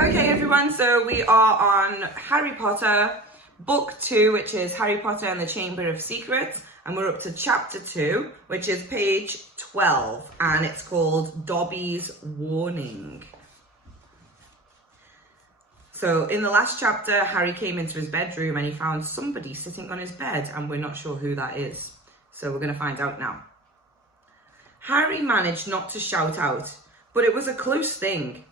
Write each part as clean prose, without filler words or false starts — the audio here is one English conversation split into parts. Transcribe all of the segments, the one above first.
Okay everyone, so we are on Harry Potter, book 2, which is Harry Potter and the Chamber of Secrets, and we're up to chapter 2, which is page 12, and it's called Dobby's Warning. So in the last chapter, Harry came into his bedroom and he found somebody sitting on his bed, and we're not sure who that is. So we're going to find out now. Harry managed not to shout out, but it was a close thing.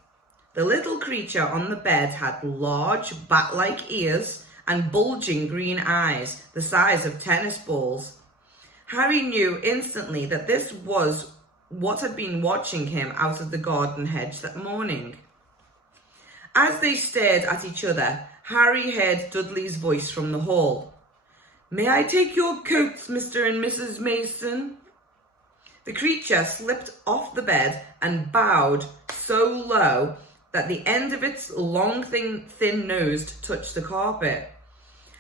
The little creature on the bed had large, bat-like ears and bulging green eyes, the size of tennis balls. Harry knew instantly that this was what had been watching him out of the garden hedge that morning. As they stared at each other, Harry heard Dudley's voice from the hall. "May I take your coats, Mr. and Mrs. Mason?" The creature slipped off the bed and bowed so low that the end of its long, thin nose touched the carpet.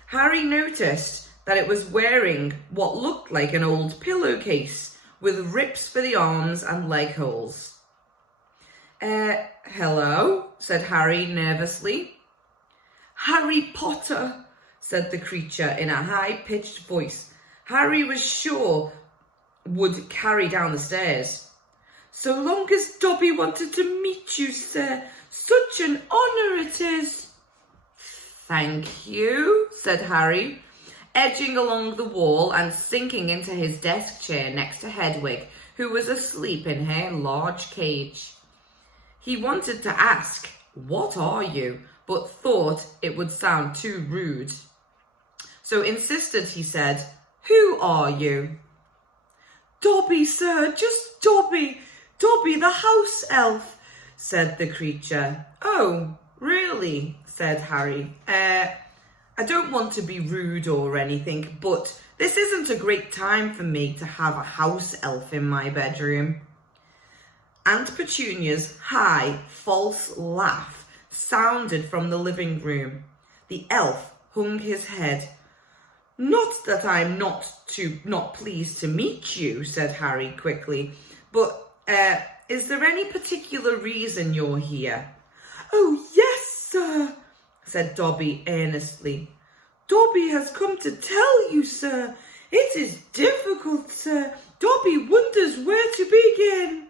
Harry noticed that it was wearing what looked like an old pillowcase with rips for the arms and leg holes. Hello," said Harry nervously. "Harry Potter," said the creature in a high-pitched voice Harry was sure would carry down the stairs. "So long as Dobby wanted to meet you, sir. Such an honour it is." "Thank you," said Harry, edging along the wall and sinking into his desk chair next to Hedwig, who was asleep in her large cage. He wanted to ask, "What are you?" but thought it would sound too rude. So insisted he said, "Who are you?" "Dobby, sir, just Dobby. Dobby the house elf," said the creature. "Oh, really?" said Harry. I don't want to be rude or anything, but this isn't a great time for me to have a house elf in my bedroom." Aunt Petunia's high, false laugh sounded from the living room. The elf hung his head. "Not that I'm not pleased to meet you," said Harry quickly, "but is there any particular reason you're here?" "Oh, yes, sir," said Dobby earnestly. "Dobby has come to tell you, sir. It is difficult, sir. Dobby wonders where to begin."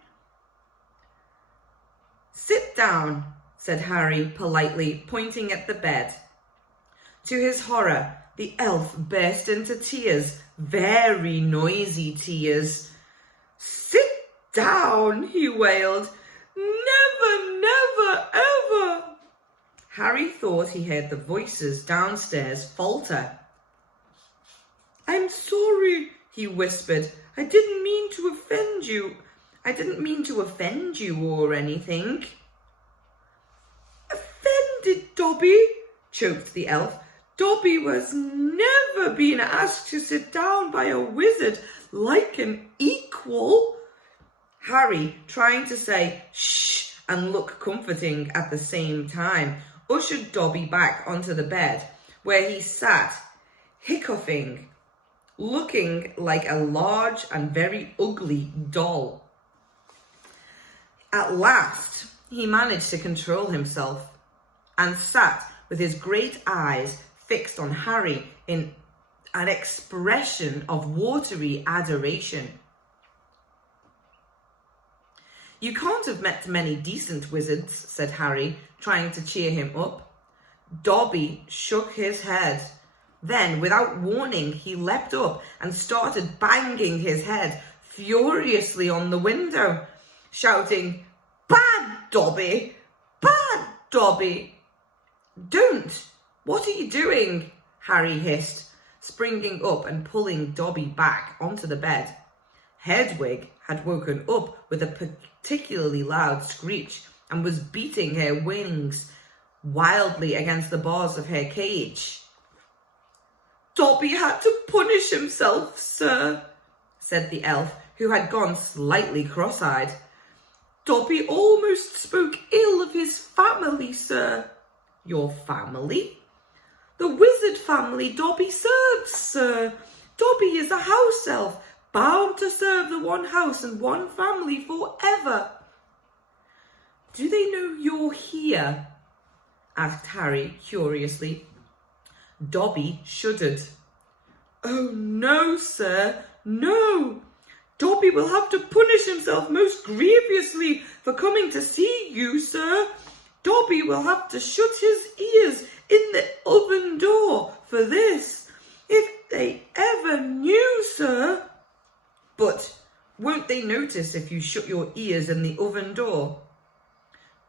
"Sit down," said Harry politely, pointing at the bed. To his horror, the elf burst into tears, very noisy tears. "Sit down," he wailed. "Never, never, ever." Harry thought he heard the voices downstairs falter. "I'm sorry," he whispered. "I didn't mean to offend you. I didn't mean to offend you or anything." "Offended, Dobby?" choked the elf. "Dobby was never been asked to sit down by a wizard like an equal." Harry, trying to say shh and look comforting at the same time, ushered Dobby back onto the bed, where he sat, hiccoughing, looking like a large and very ugly doll. At last, he managed to control himself and sat with his great eyes fixed on Harry in an expression of watery adoration. "You can't have met many decent wizards," said Harry, trying to cheer him up. Dobby shook his head. Then, without warning, he leapt up and started banging his head furiously on the window, shouting, "Bad Dobby! Bad Dobby!" "Don't! What are you doing?" Harry hissed, springing up and pulling Dobby back onto the bed. Hedwig had woken up with a particularly loud screech and was beating her wings wildly against the bars of her cage. "Dobby had to punish himself, sir," said the elf, who had gone slightly cross-eyed. "Dobby almost spoke ill of his family, sir." "Your family?" "The wizard family Dobby serves, sir. Dobby is a house elf, bound to serve the one house and one family forever." "Do they know you're here?" asked Harry curiously. Dobby shuddered. "Oh no, sir, no. Dobby will have to punish himself most grievously for coming to see you, sir. Dobby will have to shut his ears in the oven door for this, if they ever knew, sir." "But won't they notice if you shut your ears in the oven door?"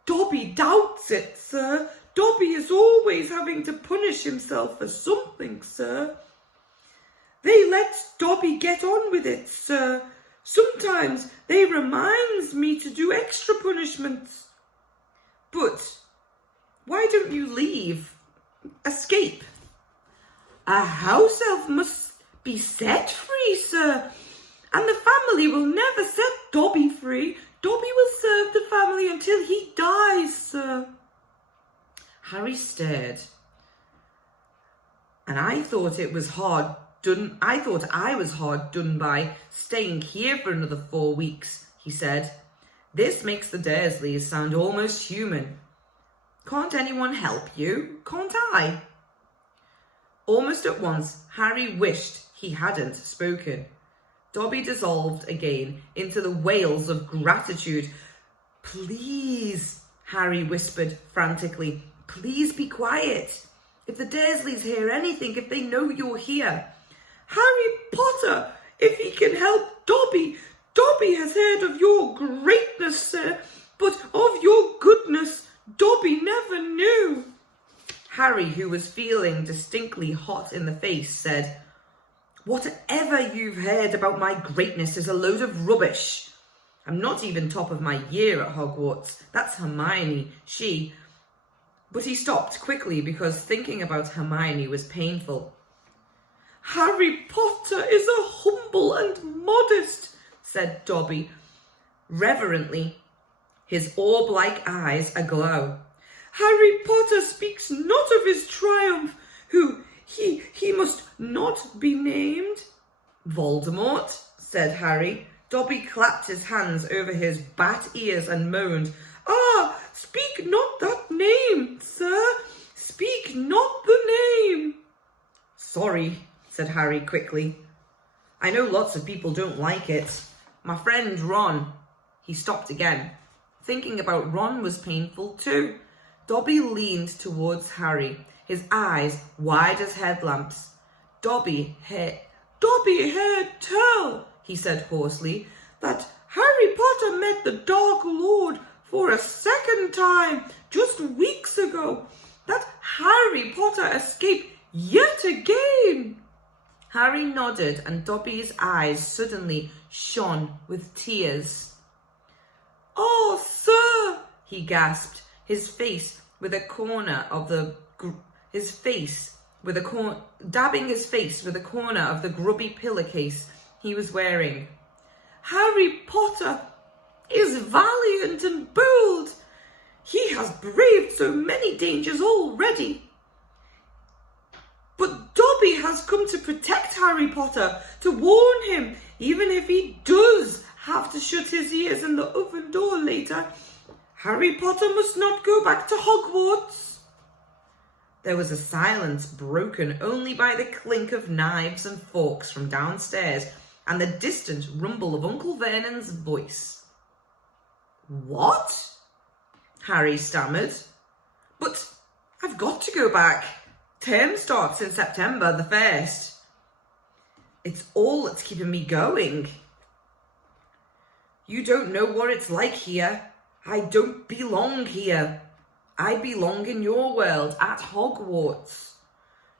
"Dobby doubts it, sir. Dobby is always having to punish himself for something, sir. They let Dobby get on with it, sir. Sometimes they reminds me to do extra punishments." "But why don't you leave? Escape?" "A house elf must be set free, sir. And the family will never set Dobby free. Dobby will serve the family until he dies, sir." Harry stared. "And I thought I was hard done by staying here for another 4 weeks, he said. "This makes the Dursleys sound almost human. Can't anyone help you? Can't I?" Almost at once, Harry wished he hadn't spoken. Dobby dissolved again into the wails of gratitude. "Please," Harry whispered frantically, "please be quiet. If the Dursleys hear anything, if they know you're here." "Harry Potter, if he can help Dobby. Dobby has heard of your greatness, sir, but of your goodness Dobby never knew." Harry, who was feeling distinctly hot in the face, said, "Whatever you've heard about my greatness is a load of rubbish. I'm not even top of my year at Hogwarts. That's Hermione. But he stopped quickly because thinking about Hermione was painful. "Harry Potter is a humble and modest," said Dobby reverently, his orb-like eyes aglow. "Harry Potter speaks not of his triumph, who he must not be named." "Voldemort," said Harry. Dobby clapped his hands over his bat ears and moaned, "Ah, speak not that name, sir. Speak not the name." "Sorry," said Harry quickly. "I know lots of people don't like it. My friend Ron." He stopped again. Thinking about Ron was painful too. Dobby leaned towards Harry, his eyes wide as headlamps. Dobby heard tell," he said hoarsely, "that Harry Potter met the Dark Lord for a second time just weeks ago. That Harry Potter escaped yet again." Harry nodded and Dobby's eyes suddenly shone with tears. "Oh, sir," he gasped, dabbing his face with a corner of the grubby pillowcase he was wearing. "Harry Potter is valiant and bold. He has braved so many dangers already. But Dobby has come to protect Harry Potter, to warn him, even if he does have to shut his ears in the oven door later. Harry Potter must not go back to Hogwarts." There was a silence broken only by the clink of knives and forks from downstairs and the distant rumble of Uncle Vernon's voice. "What?" Harry stammered. "But I've got to go back. Term starts in September the 1st. It's all that's keeping me going." "You don't know what it's like here. I don't belong here. I belong in your world at Hogwarts."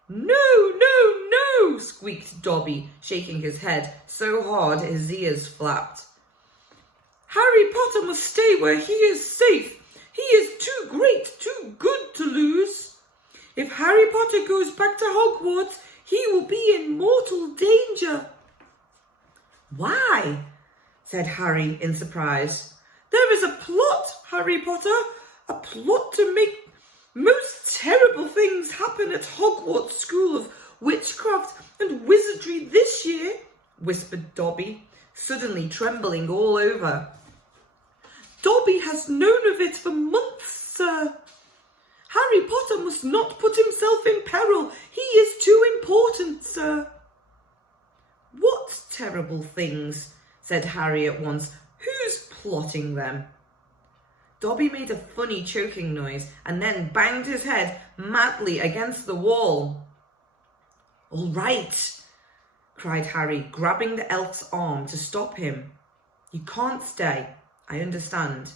"No, no, no," squeaked Dobby, shaking his head so hard his ears flapped. "Harry Potter must stay where he is safe. He is too great, too good to lose. If Harry Potter goes back to Hogwarts, he will be in mortal danger." "Why?" said Harry in surprise. "There is a plot, Harry Potter, a plot to make most terrible things happen at Hogwarts School of Witchcraft and Wizardry this year," whispered Dobby, suddenly trembling all over. "Dobby has known of it for months, sir. Harry Potter must not put himself in peril. He is too important, sir. What terrible things, said Harry at once. Who's plotting them? Dobby made a funny choking noise and then banged his head madly against the wall. All right, cried Harry, grabbing the elf's arm to stop him. You can't stay, I understand.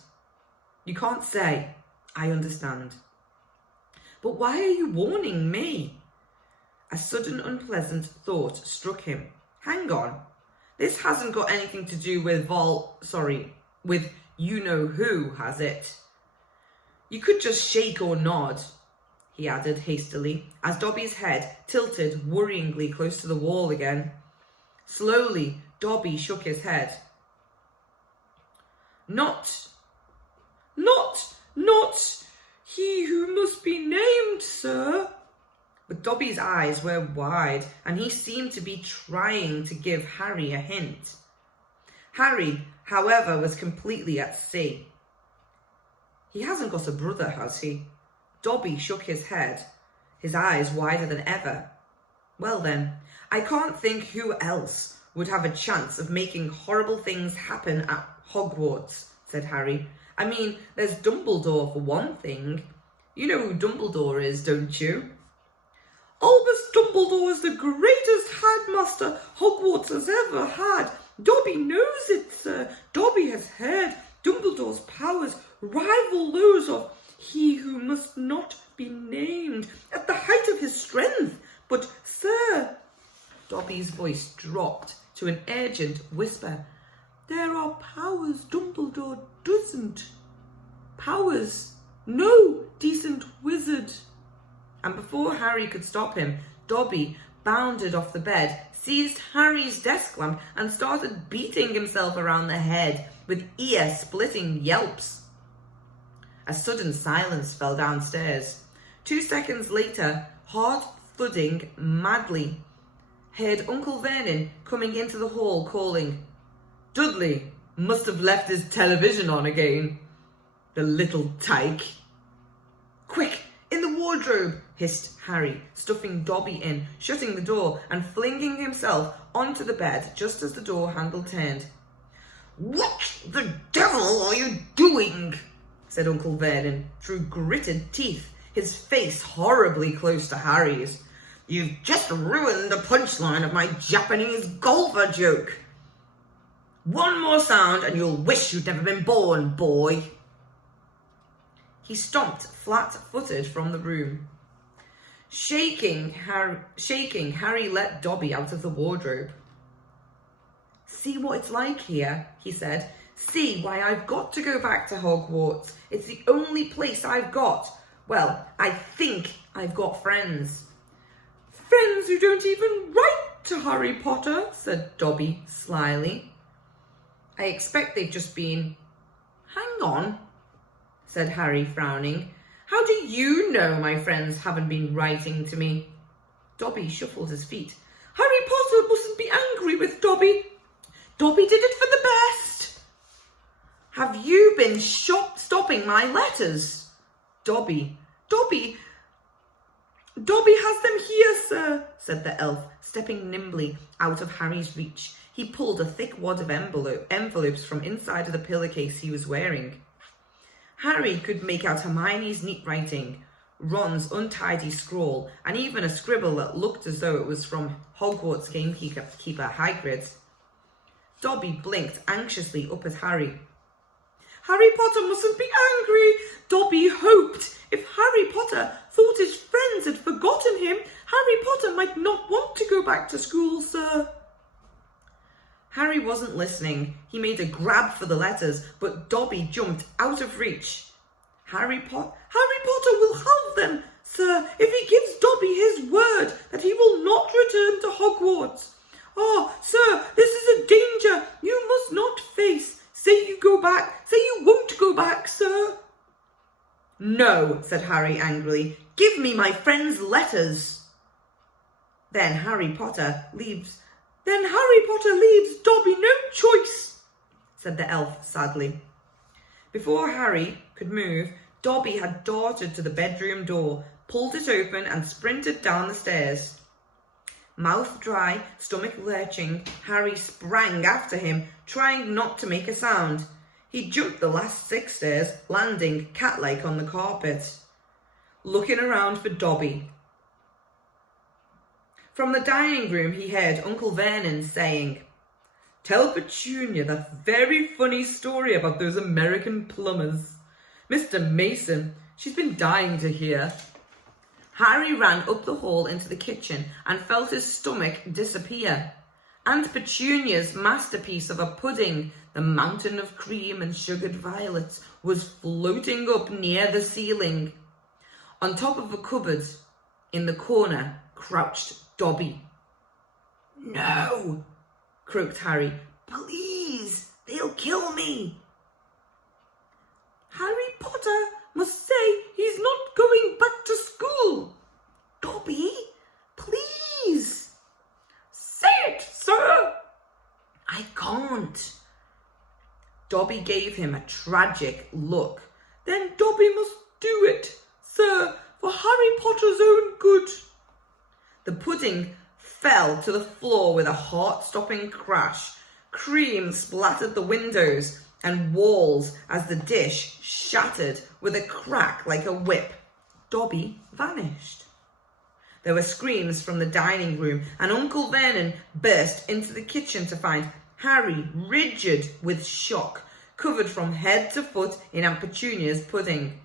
You can't stay, I understand. But why are you warning me? A sudden unpleasant thought struck him. Hang on, this hasn't got anything to do with with you-know-who, has it? You could just shake or nod, he added hastily, as Dobby's head tilted worryingly close to the wall again. Slowly, Dobby shook his head. Not he who must be named, sir. But Dobby's eyes were wide, and he seemed to be trying to give Harry a hint. Harry, however, was completely at sea. He hasn't got a brother, has he? Dobby shook his head, his eyes wider than ever. Well then, I can't think who else would have a chance of making horrible things happen at Hogwarts, said Harry. I mean, there's Dumbledore for one thing. You know who Dumbledore is, don't you? Albus Dumbledore is the greatest headmaster Hogwarts has ever had. Dobby knows it, sir. Dobby has heard Dumbledore's powers rival those of he who must not be named at the height of his strength. But, sir, Dobby's voice dropped to an urgent whisper. There are powers Dumbledore doesn't. Powers no decent wizard. And before Harry could stop him, Dobby bounded off the bed, seized Harry's desk lamp and started beating himself around the head with ear-splitting yelps. A sudden silence fell downstairs. 2 seconds later, heart thudding madly, heard Uncle Vernon coming into the hall calling, Dudley must have left his television on again. The little tyke. Quick, in the wardrobe, hissed Harry, stuffing Dobby in, shutting the door and flinging himself onto the bed just as the door handle turned. What the devil are you doing? Said Uncle Vernon through gritted teeth, his face horribly close to Harry's. You've just ruined the punchline of my Japanese golfer joke. One more sound and you'll wish you'd never been born, boy. He stomped flat-footed from the room. Shaking, Harry let Dobby out of the wardrobe. See what it's like here, he said. See why I've got to go back to Hogwarts. It's the only place I've got. Well, I think I've got friends. Friends who don't even write to Harry Potter, said Dobby slyly. I expect they've just been... Hang on, said Harry, frowning. How do you know my friends haven't been writing to me? Dobby shuffled his feet. Harry Potter mustn't be angry with Dobby. Dobby did it for the best. Have you been stopping my letters? Dobby has them here, sir, said the elf, stepping nimbly out of Harry's reach. He pulled a thick wad of envelopes from inside of the pillowcase he was wearing. Harry could make out Hermione's neat writing, Ron's untidy scrawl, and even a scribble that looked as though it was from Hogwarts gamekeeper Hagrid. Dobby blinked anxiously up at Harry. Harry Potter mustn't be angry. Dobby hoped if Harry Potter thought his friends had forgotten him, Harry Potter might not want to go back to school, sir. Harry wasn't listening. He made a grab for the letters, but Dobby jumped out of reach. Harry Potter will have them, sir, if he gives Dobby his word that he will not return to Hogwarts. Oh, sir, this is a danger you must not face. Say you go back. Say you won't go back, sir. No, said Harry angrily. Give me my friend's letters. Then Harry Potter leaves Dobby no choice, said the elf sadly. Before Harry could move, Dobby had darted to the bedroom door, pulled it open and sprinted down the stairs. Mouth dry, stomach lurching, Harry sprang after him, trying not to make a sound. He jumped the last 6 stairs, landing cat-like on the carpet, looking around for Dobby. From the dining room he heard Uncle Vernon saying, "Tell Petunia that very funny story about those American plumbers. Mr. Mason, she's been dying to hear." Harry ran up the hall into the kitchen and felt his stomach disappear. Aunt Petunia's masterpiece of a pudding, the mountain of cream and sugared violets, was floating up near the ceiling. On top of a cupboard, in the corner, crouched Dobby. "No," croaked Harry. "Please, they'll kill me." "Harry Potter must say he's not going back to school." "Dobby, please." "Say it, sir." "I can't." Dobby gave him a tragic look. "Then Dobby must do it, sir, for Harry Potter's own good." The pudding fell to the floor with a heart-stopping crash. Cream splattered the windows and walls as the dish shattered with a crack like a whip. Dobby vanished. There were screams from the dining room, and Uncle Vernon burst into the kitchen to find Harry rigid with shock, covered from head to foot in Aunt Petunia's pudding.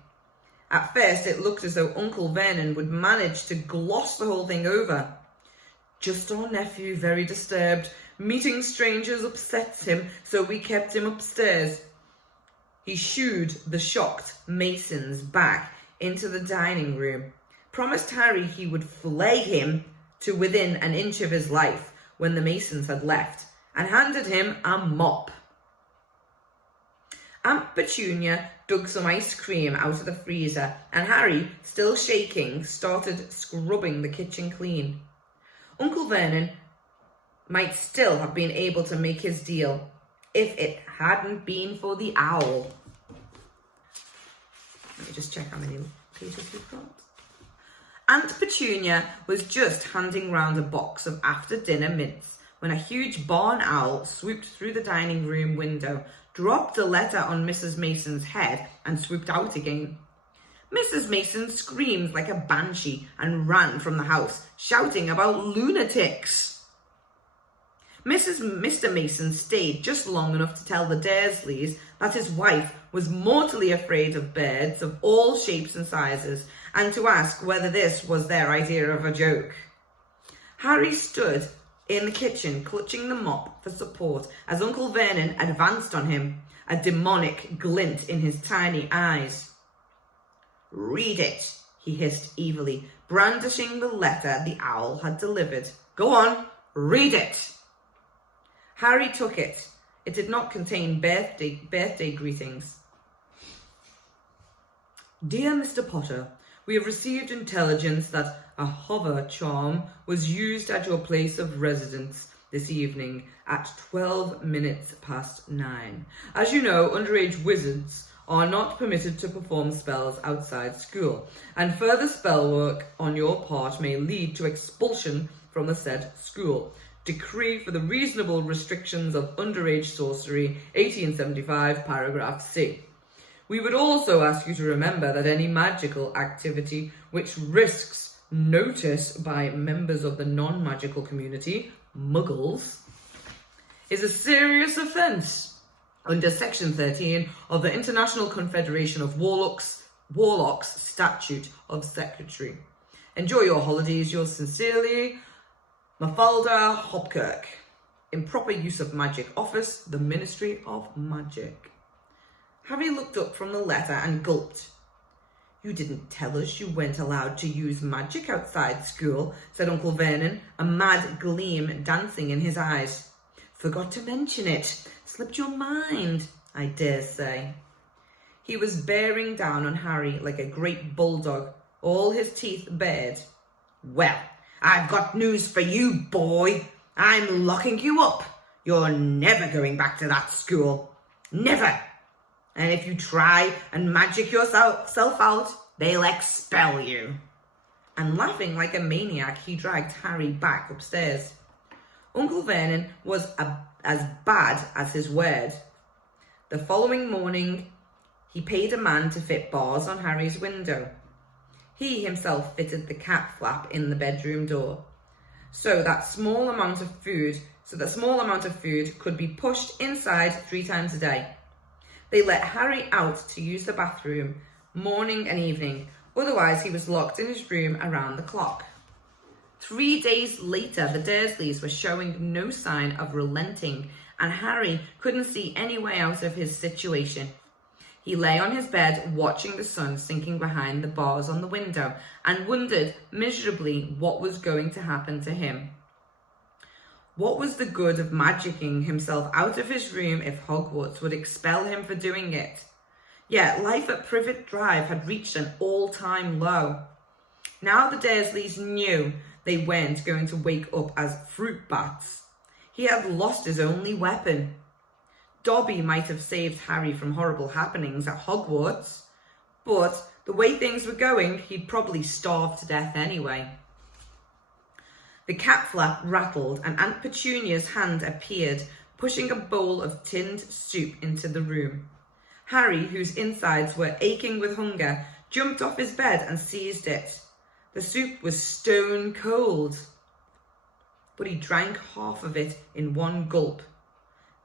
At first it looked as though Uncle Vernon would manage to gloss the whole thing over. "Just our nephew, very disturbed. Meeting strangers upsets him, so we kept him upstairs." He shooed the shocked Masons back into the dining room, promised Harry he would flay him to within an inch of his life when the Masons had left, and handed him a mop. Aunt Petunia dug some ice cream out of the freezer, and Harry, still shaking, started scrubbing the kitchen clean. Uncle Vernon might still have been able to make his deal if it hadn't been for the owl. Let me just check how many pages we've got. Aunt Petunia was just handing round a box of after-dinner mints when a huge barn owl swooped through the dining room window, dropped a letter on Mrs. Mason's head, and swooped out again. Mrs. Mason screamed like a banshee and ran from the house, shouting about lunatics. Mr. Mason stayed just long enough to tell the Dursleys that his wife was mortally afraid of birds of all shapes and sizes, and to ask whether this was their idea of a joke. Harry stood in the kitchen, clutching the mop for support as Uncle Vernon advanced on him, a demonic glint in his tiny eyes. "Read it," he hissed evilly, brandishing the letter the owl had delivered. "Go on, read it." Harry took it. It did not contain birthday greetings. "Dear Mr. Potter, we have received intelligence that a hover charm was used at your place of residence this evening at 12 minutes past 9. As you know, underage wizards are not permitted to perform spells outside school, and further spell work on your part may lead to expulsion from the said school. Decree for the reasonable restrictions of underage sorcery, 1875, paragraph C. We would also ask you to remember that any magical activity which risks notice by members of the non-magical community, muggles, is a serious offence under Section 13 of the International Confederation of Warlocks Statute of Secretary. Enjoy your holidays. Yours sincerely, Mafalda Hopkirk. Improper use of magic office, the Ministry of Magic. Harry looked up from the letter and gulped. "You didn't tell us you weren't allowed to use magic outside school," said Uncle Vernon, a mad gleam dancing in his eyes. "Forgot to mention it. Slipped your mind, I dare say." He was bearing down on Harry like a great bulldog, all his teeth bared. "Well, I've got news for you, boy. I'm locking you up. You're never going back to that school. Never. And if you try and magic yourself out, they'll expel you. And laughing like a maniac, he dragged Harry back upstairs. Uncle Vernon was as bad as his word. The following morning, he paid a man to fit bars on Harry's window. He himself fitted the cat flap in the bedroom door, so that small amount of food could be pushed inside 3 times a day. They let Harry out to use the bathroom morning and evening, otherwise he was locked in his room around the clock. 3 days later, the Dursleys were showing no sign of relenting, and Harry couldn't see any way out of his situation. He lay on his bed watching the sun sinking behind the bars on the window and wondered miserably what was going to happen to him. What was the good of magicking himself out of his room if Hogwarts would expel him for doing it? Yet life at Privet Drive had reached an all-time low. Now the Dursleys knew they weren't going to wake up as fruit bats. He had lost his only weapon. Dobby might have saved Harry from horrible happenings at Hogwarts, but the way things were going, he'd probably starve to death anyway. The cat flap rattled and Aunt Petunia's hand appeared, pushing a bowl of tinned soup into the room. Harry, whose insides were aching with hunger, jumped off his bed and seized it. The soup was stone cold, but he drank half of it in one gulp.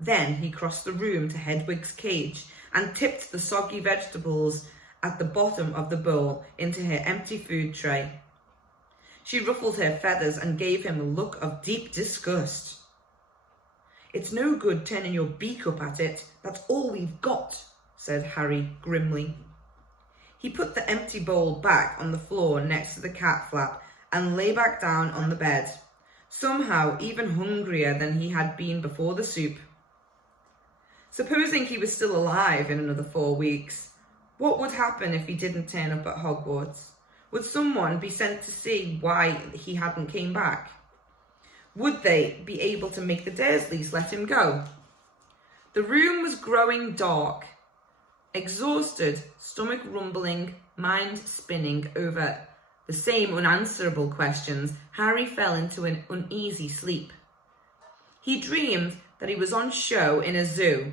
Then he crossed the room to Hedwig's cage and tipped the soggy vegetables at the bottom of the bowl into her empty food tray. She ruffled her feathers and gave him a look of deep disgust. "It's no good turning your beak up at it. That's all we've got," said Harry grimly. He put the empty bowl back on the floor next to the cat flap and lay back down on the bed, somehow even hungrier than he had been before the soup. Supposing he was still alive in another 4 weeks, what would happen if he didn't turn up at Hogwarts? Would someone be sent to see why he hadn't came back? Would they be able to make the Dursleys let him go? The room was growing dark. Exhausted, stomach rumbling, mind spinning over the same unanswerable questions, Harry fell into an uneasy sleep. He dreamed that he was on show in a zoo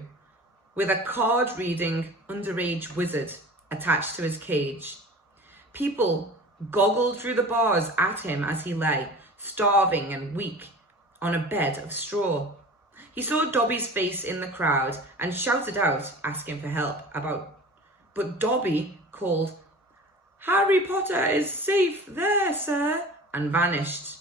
with a card-reading underage wizard attached to his cage. People goggled through the bars at him as he lay, starving and weak, on a bed of straw. He saw Dobby's face in the crowd and shouted out, asking for help but Dobby called, "Harry Potter is safe there, sir," and vanished.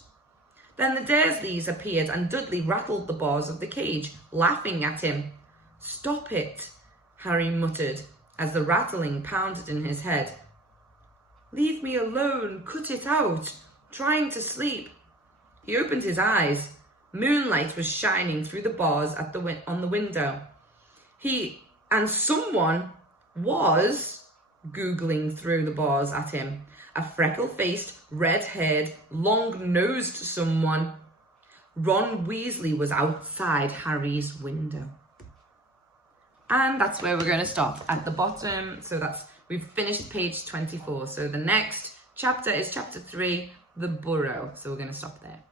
Then the Dursleys appeared and Dudley rattled the bars of the cage, laughing at him. "Stop it," Harry muttered as the rattling pounded in his head. "Leave me alone, cut it out, trying to sleep." He opened his eyes. Moonlight was shining through the bars on the window. Someone was googling through the bars at him. A freckle-faced, red-haired, long-nosed someone. Ron Weasley was outside Harry's window. And that's where we're going to stop, at the bottom. So we've finished page 24. So the next chapter is chapter 3, The Burrow. So we're going to stop there.